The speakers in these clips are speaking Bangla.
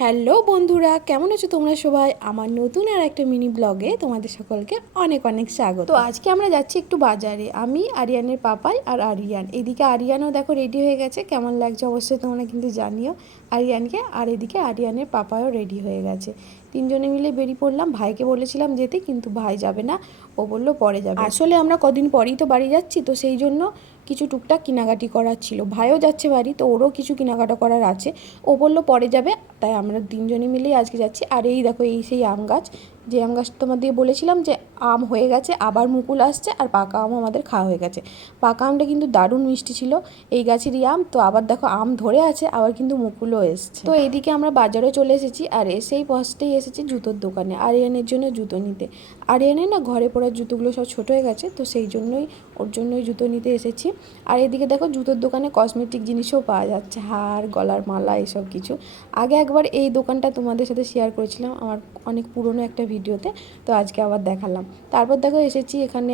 হ্যালো বন্ধুরা, কেমন আছো তোমরা সবাই? আমার নতুন আর একটা মিনি ব্লগে তোমাদের সকলকে অনেক অনেক স্বাগত। তো আজকে আমরা যাচ্ছি একটু বাজারে, আমি, আরিয়ানের পাপাই আর আরিয়ান। এদিকে আরিয়ানও দেখো রেডি হয়ে গেছে, কেমন লাগছে অবশ্যই তোমরা কিন্তু জানিও আরিয়ানকে। আর এদিকে আরিয়ানের পাপাও রেডি হয়ে গেছে, তিনজনে মিলে বেরিয়ে পড়লাম। ভাইকে বলেছিলাম যেতে, কিন্তু ভাই যাবে না, ও বললো পরে যাবে। আসলে আমরা কদিন পরেই তো বাড়ি যাচ্ছি, তো সেই জন্য কিছু টুকটাক কেনাকাটি করার ছিল। ভাইও যাচ্ছে বাড়ি, তো ওরও কিছু কেনাকাটা করার আছে। ও বললো পরে যাবে, তাই আমরা তিনজনে মিলেই আজকে যাচ্ছি। আর এই দেখো, এই সেই আম গাছ, যে আম গাছ তোমাদের বলেছিলাম যে আম হয়ে গেছে, আবার মুকুল আসছে, আর পাকা আমও আমাদের খাওয়া হয়ে গেছে। পাকা আমটা কিন্তু দারুণ মিষ্টি ছিল, এই গাছেরই আম। তো আবার দেখো আম ধরে আছে, আবার কিন্তু মুকুলও এসছে। তো এইদিকে আমরা বাজারে চলে এসেছি, আর এসেই ফার্স্টেই এসেছি জুতোর দোকানে আরিয়ানের জন্য জুতো নিতে। আরিয়ানের না ঘরে পরার জুতোগুলো সব ছোটো হয়ে গেছে, তো সেই জন্যই ওর জন্যই জুতো নিতে এসেছি। আর এদিকে দেখো জুতোর দোকানে কসমেটিক জিনিসও পাওয়া যাচ্ছে, হার, গলার মালা, এসব কিছু। আগে একবার এই দোকানটা তোমাদের সাথে শেয়ার করেছিলাম আমার অনেক পুরনো একটা ভিডিওতে, তো আজকে আবার দেখালাম। তারপর দেখো এসেছি এখানে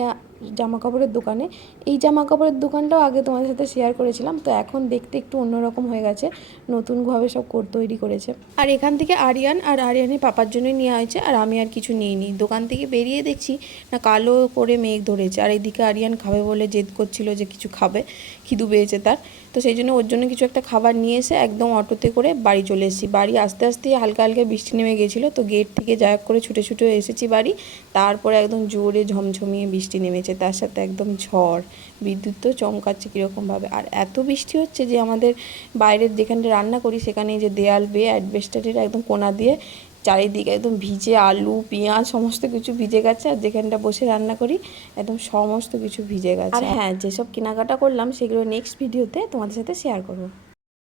জামা কাপড়ের দোকানে। এই জামা কাপড়ের দোকানটাও আগে তোমাদের সাথে শেয়ার করেছিলাম, তো এখন দেখতে একটু অন্যরকম হয়ে গেছে, নতুনভাবে সব তৈরি করেছে। আর এখান থেকে আরিয়ান আর আরিয়ানের পাপার জন্যই নেওয়া হয়েছে, আর আমি আর কিছু নিইনি। দোকান থেকে বেরিয়ে দেখছি না কালো করে মেঘ ধরেছে, আর এইদিকে আরিয়ান খাবে বলে জেদ করছিল যে কিছু খাবে, খিদু পেয়েছে তার। তো সেই জন্য ওর জন্য কিছু একটা খাবার নিয়ে এসে একদম অটোতে করে বাড়ি চলে এসেছি। বাড়ি আস্তে আস্তেই হালকা হালকা বৃষ্টি নেমে গেছিলো, তো গেট থেকে যা করে ছুটে ছুটে এসেছি বাড়ি। তারপরে একদম জোরে ঝমঝমিয়ে বৃষ্টি নেমেছে, তার সাথে একদম ঝড়, বিদ্যুৎ তো চমকাচ্ছে কীরকমভাবে। আর এত বৃষ্টি হচ্ছে যে আমাদের বাইরের যেখানে রান্না করি সেখানে যে দেয়াল বেয়ে অ্যাডভেস্টারের একদম কোণা দিয়ে চারিদিকে একদম ভিজে, আলু, পেঁয়াজ সমস্ত কিছু ভিজে গেছে। আর যেখানটা বসে রান্না করি একদম সমস্ত কিছু ভিজে গেছে। আর হ্যাঁ, যেসব কেনাকাটা করলাম সেগুলো নেক্সট ভিডিওতে তোমাদের সাথে শেয়ার করবো।